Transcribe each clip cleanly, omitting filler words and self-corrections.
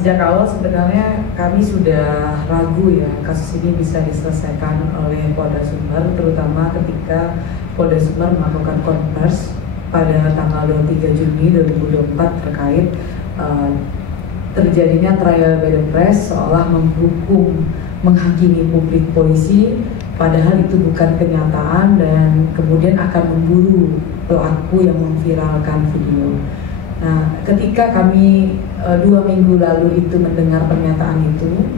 Sejak awal sebenarnya kami sudah ragu ya kasus ini bisa diselesaikan oleh Polda Sumber, terutama ketika Polda Sumber melakukan konvers pada tanggal 23 Juni 2024 terkait terjadinya trial by the press seolah menghukum, menghakimi publik polisi, padahal itu bukan kenyataan dan kemudian akan memburu pelaku yang memviralkan video. Nah, ketika kami 2 minggu lalu itu mendengar pernyataan itu,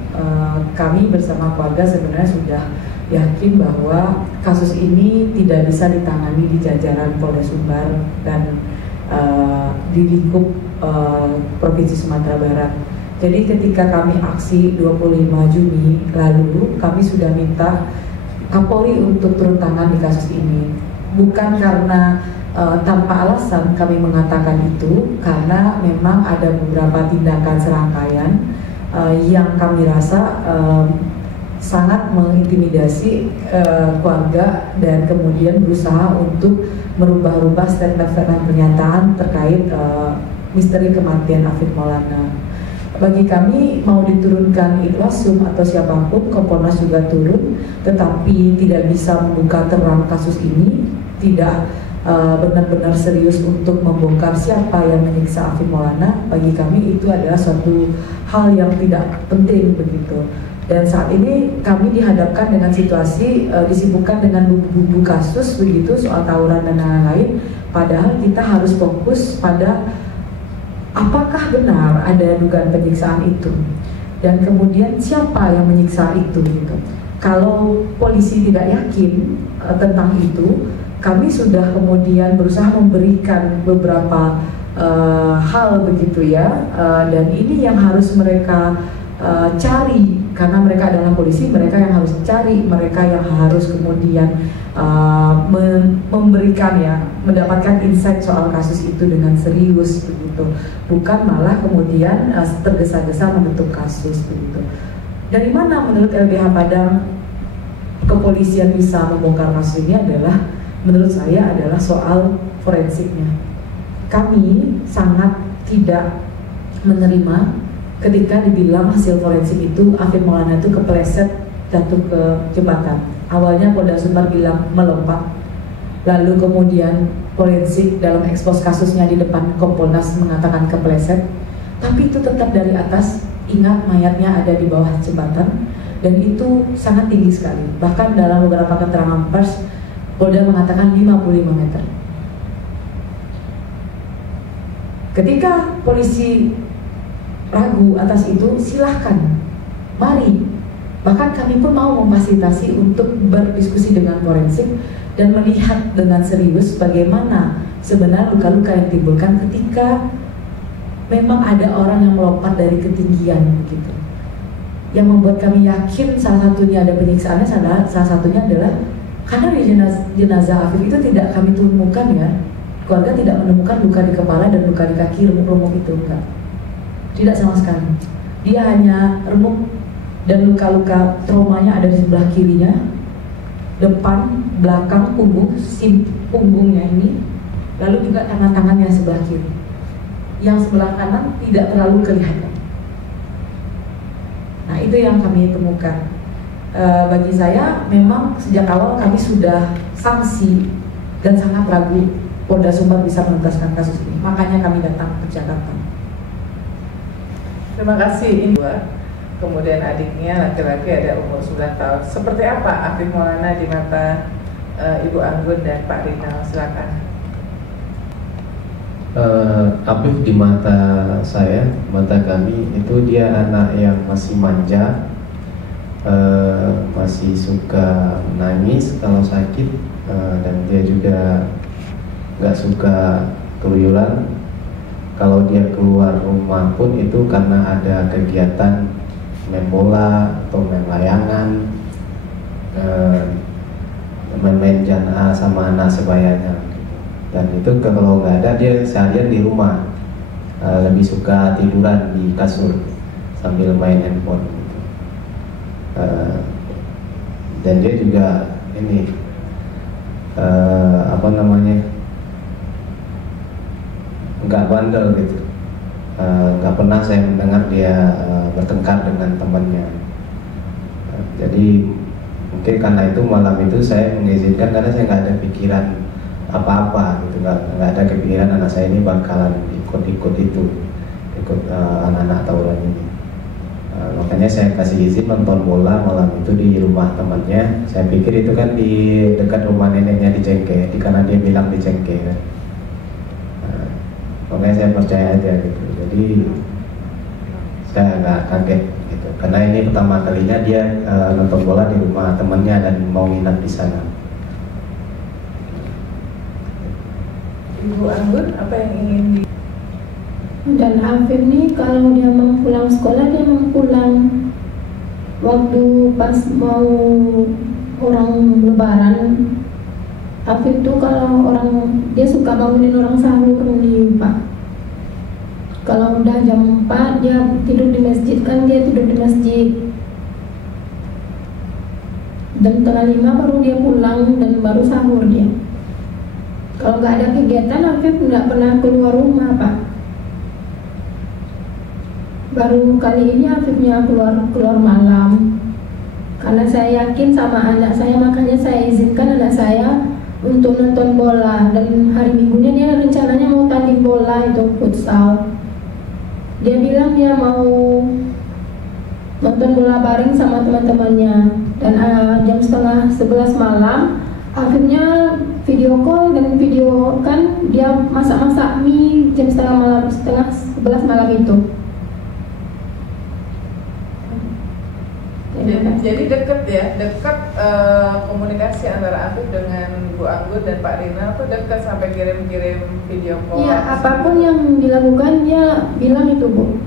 kami bersama keluarga sebenarnya sudah yakin bahwa kasus ini tidak bisa ditangani di jajaran Polda Sumbar dan di lingkup Provinsi Sumatera Barat. Jadi ketika kami aksi 25 Juni lalu, kami sudah minta Kapolri untuk turun tangan di kasus ini. Bukan karena tanpa alasan kami mengatakan itu, karena memang ada beberapa tindakan serangkaian yang kami rasa sangat mengintimidasi keluarga dan kemudian berusaha untuk merubah-rubah statement-statement pernyataan terkait misteri kematian Afif Maulana. Bagi kami mau diturunkan Irwasum atau siapapun, Kompolnas juga turun, tetapi tidak bisa membuka terang kasus ini, tidak benar-benar serius untuk membongkar siapa yang menyiksa Afif Maulana. Bagi kami itu adalah suatu hal yang tidak penting begitu. Dan saat ini kami dihadapkan dengan situasi disibukkan dengan bumbu-bumbu kasus begitu, soal tawuran dan lain-lain, padahal kita harus fokus pada apakah benar ada dugaan penyiksaan itu dan kemudian siapa yang menyiksa itu gitu. Kalau polisi tidak yakin tentang itu, kami sudah kemudian berusaha memberikan beberapa hal begitu ya, dan ini yang harus mereka cari, karena mereka adalah polisi, mereka yang harus cari, mereka yang harus kemudian memberikan ya, mendapatkan insight soal kasus itu dengan serius begitu, bukan malah kemudian tergesa-gesa menutup kasus begitu. Dari mana menurut LBH Padang kepolisian bisa membongkar kasus ini adalah, menurut saya adalah soal forensiknya. Kami sangat tidak menerima ketika dibilang hasil forensik itu Afif Maulana itu kepleset jatuh ke jembatan. Awalnya Polda Sumbar bilang melompat, lalu kemudian forensik dalam ekspos kasusnya di depan Kompolnas mengatakan kepleset, tapi itu tetap dari atas. Ingat, mayatnya ada di bawah jembatan dan itu sangat tinggi sekali. Bahkan dalam beberapa keterangan pers, Polda mengatakan 55 meter. Ketika polisi ragu atas itu, silahkan, mari. Bahkan kami pun mau memfasilitasi untuk berdiskusi dengan forensik dan melihat dengan serius bagaimana sebenarnya luka-luka yang ditimbulkan ketika memang ada orang yang melompat dari ketinggian begitu. Yang membuat kami yakin salah satunya ada penyiksaannya, salah satunya adalah karena di jenazah Afif itu tidak kami temukan ya, keluarga tidak menemukan luka di kepala dan luka di kaki, remuk-remuk itu enggak. Tidak sama sekali. Dia hanya remuk dan luka-luka traumanya ada di sebelah kirinya, depan, belakang, punggung, punggungnya ini, lalu juga tangan-tangannya sebelah kiri. Yang sebelah kanan tidak terlalu kelihatan. Nah, itu yang kami temukan. Bagi saya memang sejak awal kami sudah sanksi dan sangat ragu Polda Sumbar bisa menuntaskan kasus ini. Makanya kami datang ke Jakarta. Terima kasih. Kemudian adiknya laki-laki ada umur 9 tahun. Seperti apa Afif Maulana di mata Ibu Anggun dan Pak Rinal? Silakan. Afif di mata saya, mata kami itu dia anak yang masih manja, masih suka menangis kalau sakit, dan dia juga nggak suka keluyuran. Kalau dia keluar rumah pun itu karena ada kegiatan main bola atau main layangan, main jana sama anak sebayanya. Dan itu kalau nggak ada, dia seharian di rumah, lebih suka tiduran di kasur sambil main handphone gitu. Dan dia juga ini nggak bandel gitu, nggak pernah saya mendengar dia bertengkar dengan temannya. Jadi mungkin karena itu malam itu saya mengizinkan karena saya nggak ada pikiran apa-apa gitu, nggak ada kepikiran anak saya ini bakalan ikut itu, ikut anak-anak tawuran ini. Makanya saya kasih izin nonton bola malam itu di rumah temannya. Saya pikir itu kan di dekat rumah neneknya di Cengkeh, karena dia bilang di Cengkeh kan. Makanya saya percaya aja gitu. Jadi saya nggak kaget gitu, karena ini pertama kalinya dia nonton bola di rumah temannya dan mau nginap di sana. Ibu Anggun, apa yang ingin di... Dan Afif nih kalau dia mau pulang sekolah, dia mau pulang waktu pas mau orang lebaran. Afif tuh kalau dia suka bangunin orang sahur nih Pak. Kalau udah jam 4 dia tidur di masjid, kan dia tidur di masjid. Jam 4:30 baru dia pulang dan baru sahur dia. Kalau nggak ada kegiatan, Afif nggak pernah keluar rumah Pak. Baru kali ini Afifnya keluar malam. Karena saya yakin sama anak saya, makanya saya izinkan anak saya untuk nonton bola. Dan hari Minggunya dia rencananya mau tanding bola itu futsal. Dia bilang dia mau nonton bola bareng sama teman-temannya. Dan jam 10:30 malam Afifnya video call dan video kan dia masak-masak mie jam 10:30 malam itu. Jadi deket ya, komunikasi antara Afif dengan Bu Anggun dan Pak Rinal tuh deket sampai kirim-kirim video call. Iya, apapun yang dilakukan dia bilang itu Bu.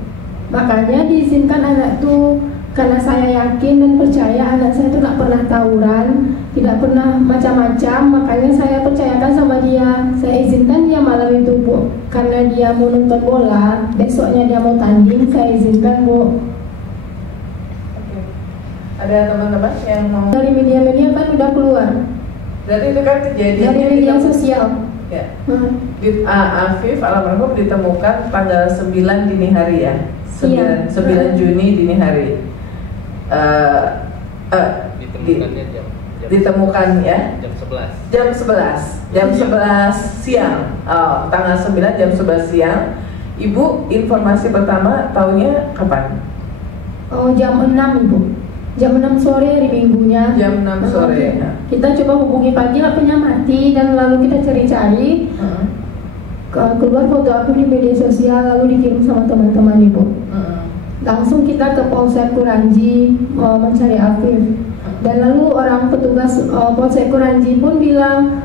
Makanya diizinkan anak tuh, karena saya yakin dan percaya anak saya itu nggak pernah tawuran, tidak pernah macam-macam. Makanya saya percayakan sama dia, saya izinkan dia malam itu Bu. Karena dia mau nonton bola, besoknya dia mau tanding, saya izinkan Bu. Ada teman-teman yang mau Dari media-media kan udah keluar. Berarti itu kan kejadiannya Dari media sosial. Ya. Afif almarhum ditemukan tanggal 9 dini hari ya. 9 Juni dini hari. Ditemukan ya jam 11 siang. Tanggal 9 jam 11 siang. Ibu informasi pertama tahunya kapan? Jam 6 Ibu. Jam 6 sore hari Minggunya. Jam 6 sore. Kita coba hubungi pagi, HP-nya mati, dan lalu kita cari-cari. Keluar foto aku di media sosial, lalu dikirim sama teman-teman Ibu. Langsung kita ke Polsek Kuranji mencari Afif. Dan lalu orang petugas Polsek Kuranji pun bilang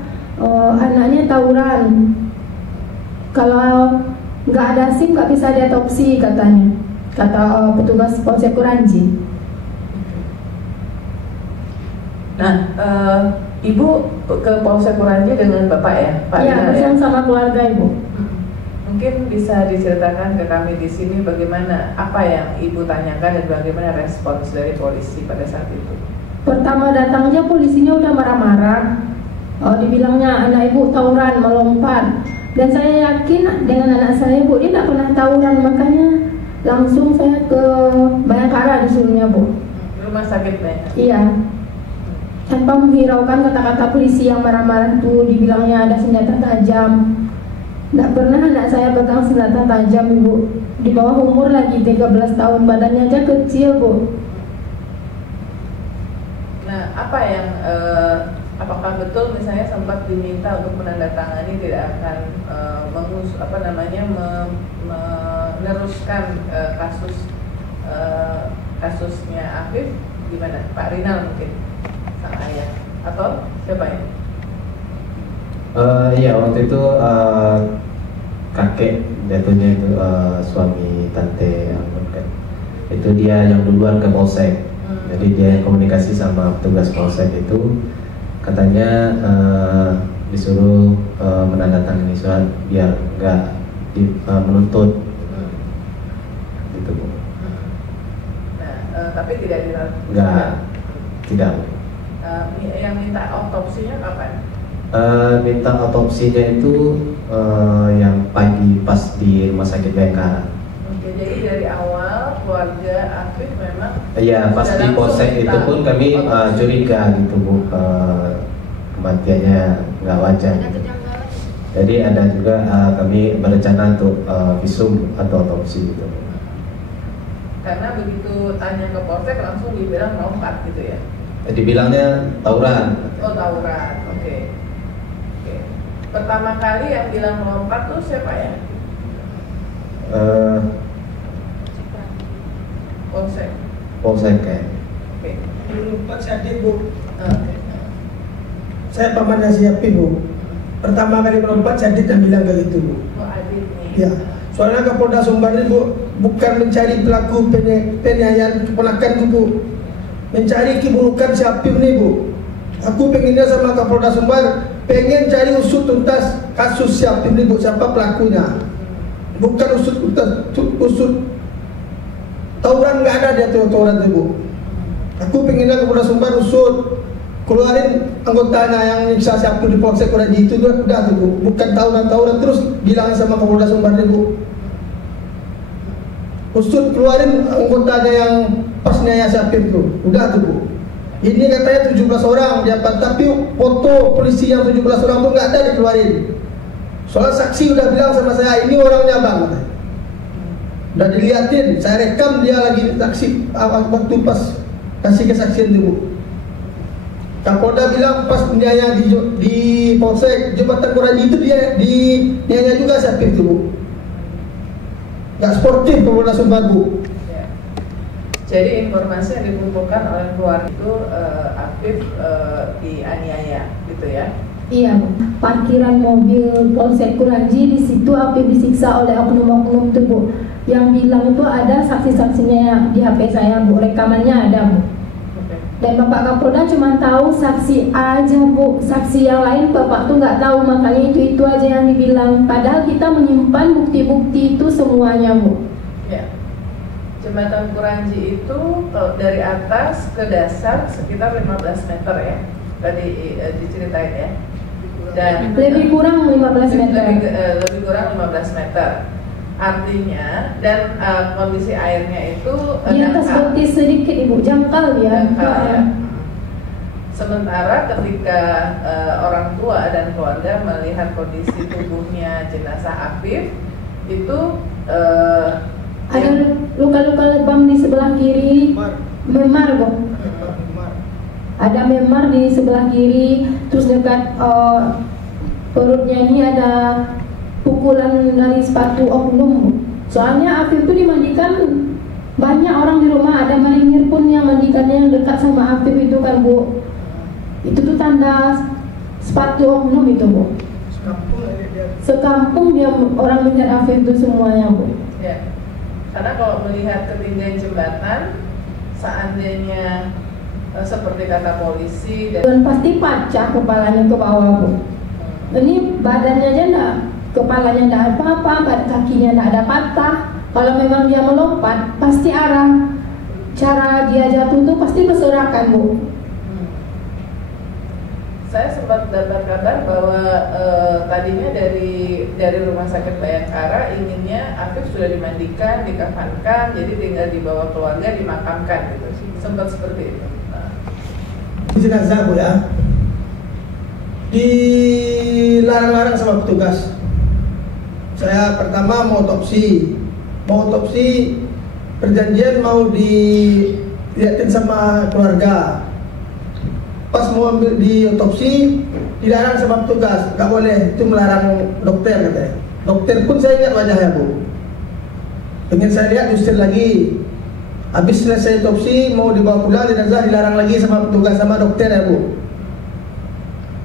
anaknya tawuran. Kalau nggak ada SIM nggak bisa diotopsi katanya, kata petugas Polsek Kuranji. Nah, Ibu ke Polsek Kuranji dengan Bapak ya, Pak? Iya, bersama sama keluarga Ibu. Mungkin bisa diceritakan ke kami di sini bagaimana, apa yang Ibu tanyakan dan bagaimana respons dari polisi pada saat itu? Pertama datangnya polisinya udah marah-marah. Dibilangnya anak Ibu tawuran, melompat. Dan saya yakin dengan anak saya Bu, dia tidak pernah tawuran, makanya langsung saya ke Bayangkara disuruhnya Bu. Rumah sakit Bayangkara? Iya. Tanpa menghiraukan kata-kata polisi yang marah-marah itu, dibilangnya ada senjata tajam. Tidak pernah anak saya pegang senjata tajam Ibu. Di bawah umur lagi 13 tahun, badannya aja kecil Bu. Nah, apa yang apakah betul misalnya sempat diminta untuk menandatangani tidak akan meneruskan kasusnya Afif? Gimana? Pak Rinal mungkin sang ayah atau siapa ya? Iya, waktu itu kakek jatuhnya itu suami tante Anggun kan. Itu dia yang duluan ke Polsek. Jadi dia komunikasi sama petugas Polsek itu, katanya disuruh menandatangani surat biar nggak menuntut. Gitu Bu. Nah, tapi tidak tidak. Yang minta otopsinya kapan? Minta otopsinya itu yang pagi pas di rumah sakit Bayangkara. Ya, jadi dari awal keluarga Afif memang Iya, pas di polsek itu pun kami curiga gitu Bu, kematiannya nggak wajar. Jadi ada juga kami berencana untuk visum atau otopsi gitu. Karena begitu tanya ke polsek langsung dibilang lompat gitu ya? Dibilangnya tawuran. Oh, tawuran, oke. Pertama kali yang bilang lompat tuh siapa ya? Polsek. Polsek kayak. Oke. Lompat Syadid Bu. Oke. Saya pamannya si Apif Bu. Pertama kali melompat Syadid yang bilang kayak gitu Bu. Oh, adik nih. Ya. Soalnya Kapolda Sumbar ini Bu bukan mencari pelaku penganiayaan keponakan Bu. Mencari keburukan si Apif nih Bu. Aku pengennya sama Kapolda Sumbar pengen cari usut tuntas kasus si Apif ini Bu, siapa pelakunya. Bukan usut tawuran, nggak ada dia tawuran itu Bu. Aku pengennya Kapolda Sumbar usut, keluarin anggotanya yang nyiksa si Apif di Polsek Kuranji itu udah tuh Bu. Bukan tawuran terus bilang sama Kapolda Sumbar ini Bu. Usut, keluarin anggotanya yang pas nyaya si Apif itu, udah tuh Bu. Ini katanya 17 orang dapat, tapi foto polisi yang 17 orang tuh nggak ada dikeluarin. Soalnya saksi udah bilang sama saya, ini orangnya Bang. Udah diliatin, saya rekam dia lagi saksi waktu pas kasih kesaksian itu Bu. Kapolda bilang pas nianya di Polsek Jembatan Kuranji itu dia di nianya juga siapa itu Bu. Nggak sportif Kapolda Sumbar Bu. Jadi informasi yang dikumpulkan oleh keluarga itu Afif dianiaya, gitu ya? Iya, Bu. Parkiran mobil Polsek Kuranji, di situ Afif disiksa oleh oknum-oknum itu Bu. Yang bilang itu ada saksi-saksinya di HP saya Bu, rekamannya ada Bu. Dan Bapak Kapolda cuma tahu saksi aja Bu, saksi yang lain Bapak tuh nggak tahu, makanya itu aja yang dibilang. Padahal kita menyimpan bukti-bukti itu semuanya Bu. Ya. Jembatan Kuranji itu dari atas ke dasar sekitar 15 meter ya, tadi diceritain ya. Dan lebih kurang 15 meter. Lebih kurang 15 meter. Artinya dan kondisi airnya itu di atas betis sedikit Ibu, jangkal ya. Jangkal, ya. Sementara ketika orang tua dan keluarga melihat kondisi tubuhnya jenazah Afif itu ada luka-luka lebam di sebelah kiri, memar Bu. Ada memar di sebelah kiri, terus dekat perutnya ini ada pukulan dari sepatu oknum. Soalnya Afif itu dimandikan banyak orang di rumah, ada marinir pun yang mandikannya yang dekat sama Afif itu kan Bu. Itu tuh tanda sepatu oknum itu Bu. Sekampung dia orang melihat Afif itu semuanya Bu. Ya. Karena kalau melihat ketinggian jembatan, seandainya seperti kata polisi dan pasti pecah kepalanya ke bawah Bu. Ini badannya aja enggak, kepalanya enggak apa-apa, kakinya enggak ada patah. Kalau memang dia melompat, pasti arah cara dia jatuh tuh pasti berserakan Bu. Saya sempat dapat kabar bahwa tadinya dari Rumah Sakit Bayangkara inginnya Afif sudah dimandikan, dikafankan, jadi tinggal dibawa keluarga dimakamkan gitu. Sempat seperti itu. Jenazah Bu ya, dilarang-larang sama petugas. Saya pertama mau otopsi perjanjian mau dilihatin sama keluarga. Pas mau ambil di otopsi dilarang sama petugas, nggak boleh, itu melarang dokter katanya. Dokter pun saya ingat wajahnya Bu, pengen saya lihat diusir lagi. Habis selesai otopsi mau dibawa pulang jenazah dilarang lagi sama petugas sama dokter ya Bu.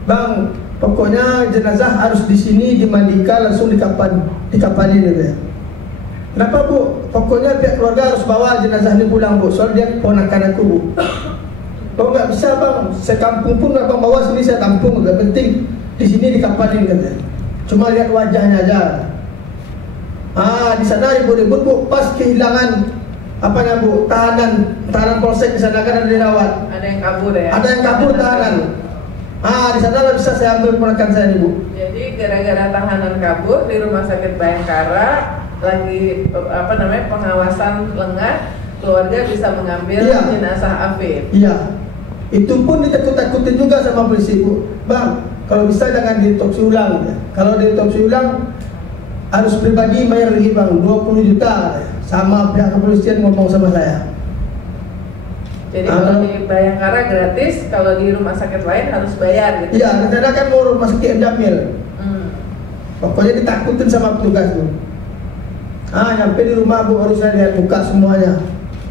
Bang, pokoknya jenazah harus di sini dimandikan langsung dikapanin gitu ya. Kenapa Bu? Pokoknya pihak keluarga harus bawa jenazah ini pulang Bu, soalnya dia keponakan aku Bu. Kalau nggak bisa Bang, sekampung pun nggak bawa sini saya tampung, nggak penting di sini dikapanin katanya. Cuma lihat wajahnya aja. Di sana ribut-ribut Bu, pas kehilangan apanya Bu, tahanan polsek di sana kan ada dirawat. Ada yang kabur ya? Ada yang kabur tahanan. Di sana lah bisa saya ambil keponakan saya nih Bu. Jadi gara-gara tahanan kabur di Rumah Sakit Bayangkara, lagi pengawasan lengah, keluarga bisa mengambil jenazah Afif. Iya. Itu pun ditakut-takutin juga sama polisi, Bu. Bang, kalau bisa jangan diotopsi ulang. Ya. Kalau diotopsi ulang harus pribadi bayar lagi, Bang, 20 juta. Sama pihak kepolisian ngomong sama saya. Jadi kalau di Bayangkara gratis, kalau di rumah sakit lain harus bayar gitu. Iya, rencana kan mau rumah sakit Jamil. Pokoknya ditakutin sama petugas, Bu. Nyampe di rumah, Bu, harus saya lihat muka semuanya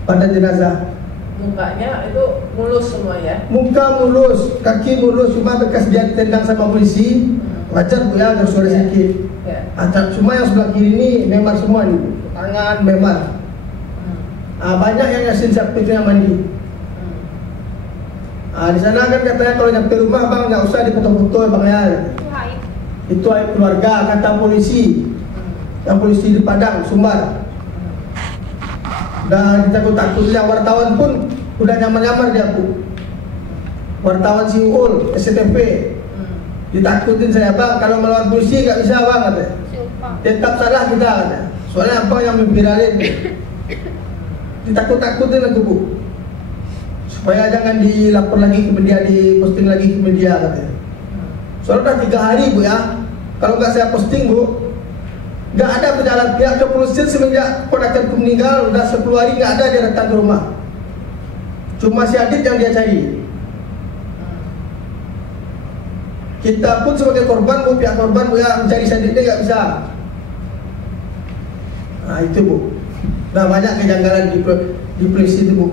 pada jenazah. Mukanya itu mulus semua ya? Muka mulus, kaki mulus, cuma bekas dia ditendang sama polisi. Wajar, Bu, ya, ada suara sedikit. Cuma yang sebelah kiri ini memar semua nih, tangan memar. Banyak yang ngasih sertifikatnya mandi. Di sana kan katanya kalau nyampe rumah, Bang, nggak usah dipoto-foto, Bang, ya. Itu aib keluarga, kata polisi. Yang polisi di Padang, Sumbar. Dan ditakut-takutin, wartawan pun udah nyamar-nyamar dia, Bu. Wartawan Siul, SCTV. Ditakutin saya, Bang, kalau melawan polisi nggak bisa, Bang, katanya. Tetap salah kita, katanya. Soalnya apa yang memviralin. Ditakut-takutin aku, Bu. Supaya jangan dilapor lagi ke media, diposting lagi ke media, katanya. Soalnya udah 3 hari, Bu, ya. Kalau nggak saya posting, Bu, nggak ada pejalan pihak kepolisian semenjak ponakanku meninggal. Udah 10 hari nggak ada dia datang ke rumah. Cuma si Adit yang dia cari. Kita pun sebagai korban, Bu, pihak korban, Bu, ya, mencari si Aditnya nggak bisa. Itu, Bu. Nah, banyak kejanggalan di polisi itu, Bu.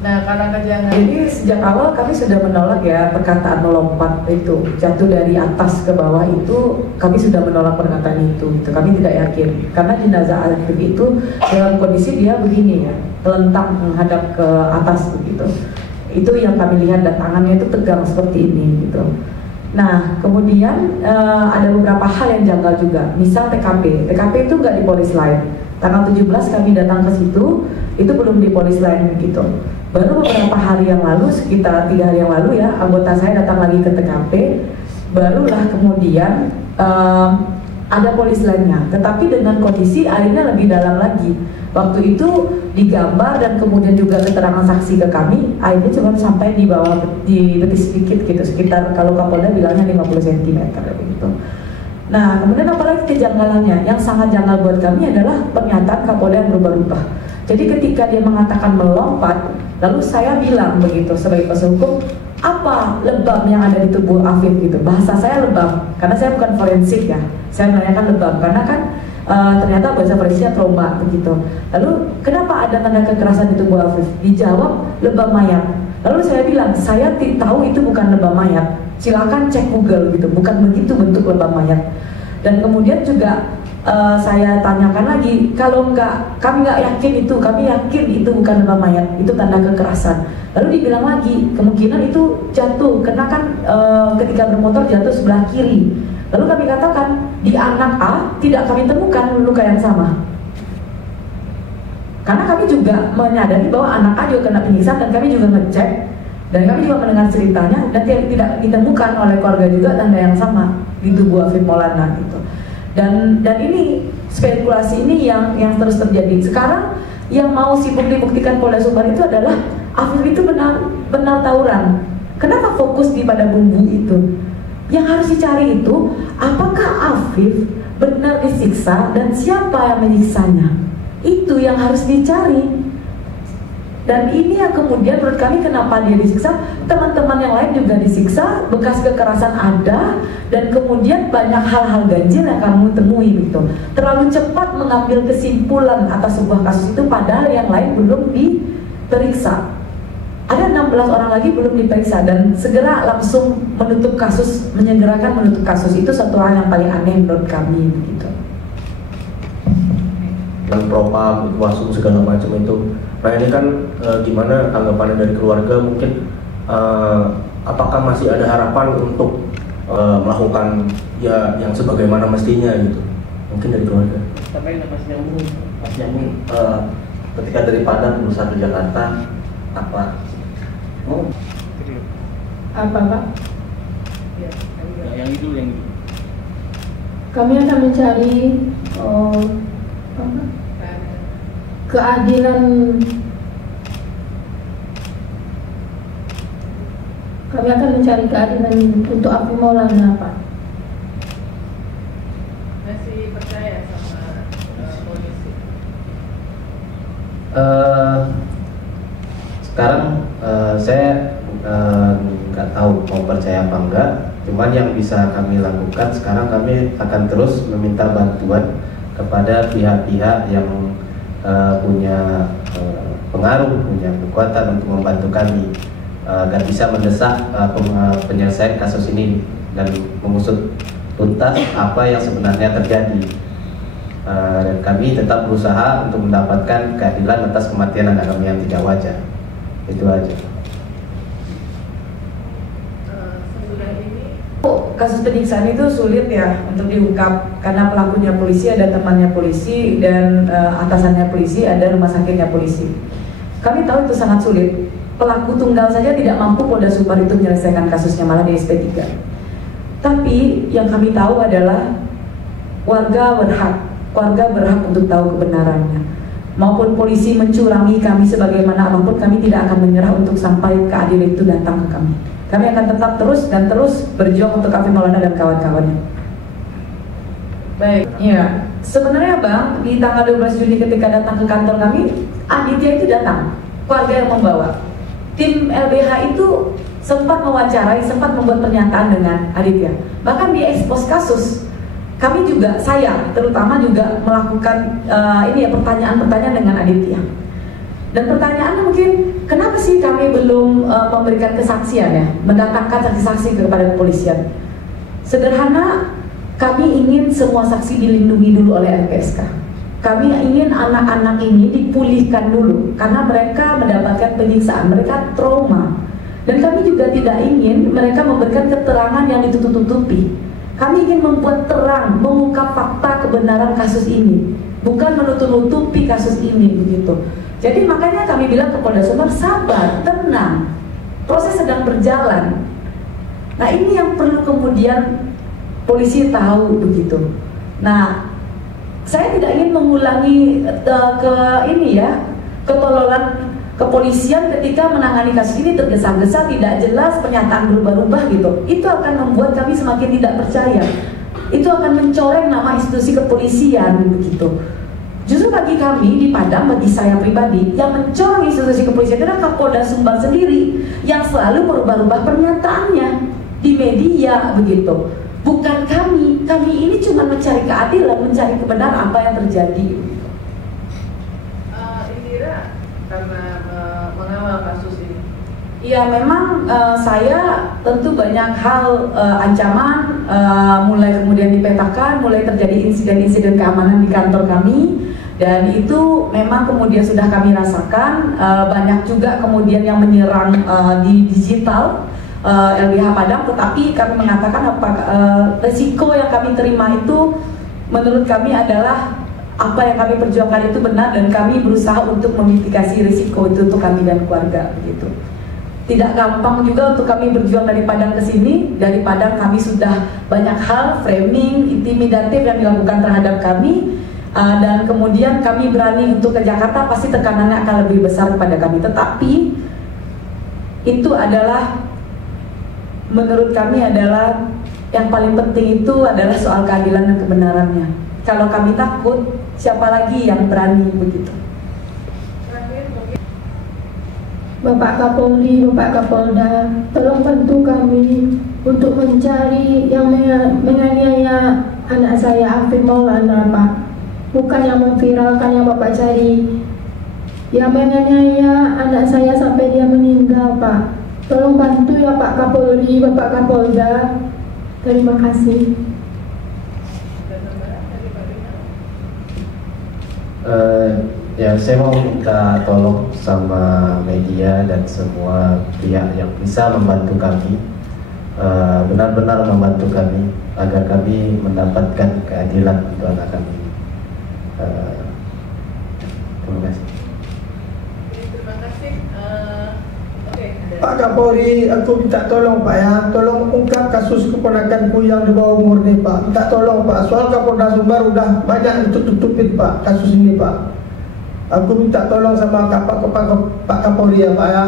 Nah, karena kejanggalan ini sejak awal kami sudah menolak ya perkataan melompat itu, jatuh dari atas ke bawah itu, kami sudah menolak perkataan itu. Kami tidak yakin karena jenazah Afif itu dalam kondisi dia begini ya, telentang menghadap ke atas begitu. Itu yang kami lihat, dan tangannya itu tegang seperti ini gitu. Nah, kemudian ada beberapa hal yang janggal juga. Misal TKP itu nggak di polis lain. Tanggal 17 kami datang ke situ, itu belum di polis lain gitu. Baru beberapa hari yang lalu, sekitar 3 hari yang lalu ya, anggota saya datang lagi ke TKP. Barulah kemudian ada polis lainnya, tetapi dengan kondisi airnya lebih dalam lagi. Waktu itu digambar dan kemudian juga keterangan saksi ke kami, airnya cuma sampai di bawah, di betis sedikit gitu, sekitar kalau Kapolda bilangnya 50 cm gitu. Nah, kemudian apalagi kejanggalannya, yang sangat janggal buat kami adalah pernyataan Kapolda yang berubah-ubah. Jadi ketika dia mengatakan melompat, lalu saya bilang begitu sebagai kuasa hukum, apa lebam yang ada di tubuh Afif gitu. Bahasa saya lebam, karena saya bukan forensik ya. Saya menanyakan lebam, karena kan ternyata bahasa forensik trauma begitu. Lalu kenapa ada tanda kekerasan di tubuh Afif? Dijawab lebam mayat. Lalu saya bilang, saya tahu itu bukan lebam mayat. Silakan cek Google gitu, bukan begitu bentuk lebam mayat. Dan kemudian juga saya tanyakan lagi, kalau kami nggak yakin itu, kami yakin itu bukan lebam mayat, itu tanda kekerasan. Lalu dibilang lagi, kemungkinan itu jatuh, karena kan ketika bermotor jatuh sebelah kiri. Lalu kami katakan, di anak A tidak kami temukan luka yang sama. Karena kami juga menyadari bahwa anak A juga kena penyiksaan, dan kami juga ngecek, dan kami juga mendengar ceritanya, dan tidak ditemukan oleh keluarga juga tanda yang sama di tubuh Afif Maulana gitu. Dan ini spekulasi ini yang terus terjadi. Sekarang yang mau sibuk dibuktikan Polda Sumbar itu adalah Afif itu benar tawuran. Kenapa fokus pada bumbu itu? Yang harus dicari itu, apakah Afif benar disiksa dan siapa yang menyiksanya? Itu yang harus dicari. Dan ini yang kemudian menurut kami kenapa dia disiksa, teman-teman yang lain juga disiksa, bekas kekerasan ada, dan kemudian banyak hal-hal ganjil yang kamu temui gitu. Terlalu cepat mengambil kesimpulan atas sebuah kasus itu padahal yang lain belum diperiksa. Ada 16 orang lagi belum diperiksa, dan segera langsung menutup kasus, menyegerakan menutup kasus. Itu satu hal yang paling aneh menurut kami begitu. Dan propam, wasum segala macam itu. Nah ini kan gimana tanggapannya dari keluarga, mungkin apakah masih ada harapan untuk melakukan ya yang sebagaimana mestinya gitu, mungkin dari keluarga. Tapi Mas Nyambung ketika dari Padang berusaha ke Jakarta apa? Apa Pak? Yang itu. Kami akan mencari keadilan. Kami akan mencari keadilan untuk Afif Maulana, Pak. Masih percaya sama polisi? Sekarang saya nggak tahu mau percaya apa enggak. Cuman yang bisa kami lakukan sekarang, kami akan terus meminta bantuan kepada pihak-pihak yang punya pengaruh, punya kekuatan untuk membantu kami agar bisa mendesak penyelesaian kasus ini dan mengusut tuntas apa yang sebenarnya terjadi. Dan kami tetap berusaha untuk mendapatkan keadilan atas kematian anak kami yang tidak wajar. Itu aja. Sesudah ini Kasus penyiksaan itu sulit ya untuk diungkap karena pelakunya polisi, ada temannya polisi, dan atasannya polisi, ada rumah sakitnya polisi. Kami tahu itu sangat sulit. Pelaku tunggal saja tidak mampu Polda Sumbar itu menyelesaikan kasusnya, malah di SP3. Tapi yang kami tahu adalah warga berhak untuk tahu kebenarannya. Maupun polisi mencurangi kami sebagaimana apapun, kami tidak akan menyerah untuk sampai keadilan itu datang ke kami. Kami akan tetap terus berjuang untuk Afif Maulana dan kawan-kawannya. baik. Ya, sebenarnya Bang, di tanggal 12 Juni ketika datang ke kantor kami, Aditya itu datang, keluarga yang membawa. Tim LBH itu sempat mewawancarai, sempat membuat pernyataan dengan Aditya. Bahkan di ekspos kasus, kami juga, saya terutama juga melakukan pertanyaan-pertanyaan dengan Aditya. Dan pertanyaannya mungkin, kenapa sih kami belum memberikan kesaksian ya, mendatangkan saksi-saksi kepada kepolisian? Sederhana, kami ingin semua saksi dilindungi dulu oleh LPSK. Kami ingin anak-anak ini dipulihkan dulu karena mereka mendapatkan penyiksaan, mereka trauma. Dan kami juga tidak ingin mereka memberikan keterangan yang ditutup-tutupi. Kami ingin membuat terang, mengungkap fakta kebenaran kasus ini, bukan menutup-nutupi kasus ini begitu. Jadi makanya kami bilang ke Polda Sumbar, sabar, tenang, proses sedang berjalan. Nah ini yang perlu kemudian polisi tahu begitu. Nah, saya tidak ingin mengulangi ketololan kepolisian ketika menangani kasus ini, tergesa-gesa, tidak jelas, pernyataan berubah-ubah gitu. Itu akan membuat kami semakin tidak percaya. Itu akan mencoreng nama institusi kepolisian begitu. Justru bagi kami di Padang, bagi saya pribadi, yang mencoreng institusi kepolisian adalah Kapolda Sumbar sendiri yang selalu merubah-ubah pernyataannya di media begitu. Bukan kami ini cuma mencari keadilan, mencari kebenaran apa yang terjadi. Indira, karena mengawal kasus ini. Ya memang saya tentu banyak hal ancaman mulai kemudian dipetakan, mulai terjadi insiden-insiden keamanan di kantor kami, dan itu memang kemudian sudah kami rasakan. Banyak juga kemudian yang menyerang di digital LBH Padang, tetapi kami mengatakan resiko yang kami terima itu menurut kami adalah apa yang kami perjuangkan itu benar, dan kami berusaha untuk memitigasi risiko itu untuk kami dan keluarga begitu. Tidak gampang juga untuk kami berjuang dari Padang ke sini. Dari Padang kami sudah banyak hal framing intimidatif yang dilakukan terhadap kami, dan kemudian kami berani untuk ke Jakarta, pasti tekanannya akan lebih besar kepada kami. Tetapi itu adalah menurut kami adalah yang paling penting, itu adalah soal keadilan dan kebenarannya. Kalau kami takut, siapa lagi yang berani begitu? Bapak Kapolri, Bapak Kapolda, tolong bantu kami untuk mencari yang menganiaya anak saya Afif Maulana, Pak. Bukan yang memviralkan yang Bapak cari, yang menganiaya anak saya sampai dia meninggal, Pak. Tolong bantu ya Pak Kapolri, Bapak Kapolda. Terima kasih. Ya, saya mau minta tolong sama media dan semua pihak yang bisa membantu kami, benar-benar membantu kami agar kami mendapatkan keadilan untuk anak kami. Terima kasih. Terima kasih. Oke, ada Pak Kapolri, aku minta tolong Pak ya, tolong ungkap kasus keponakanku yang di bawah umur nih Pak. Minta tolong Pak, soal Kapolda Sumbar udah banyak ditutup-tutupin Pak kasus ini Pak. Aku minta tolong sama Pak Kapolri ya Pak ya.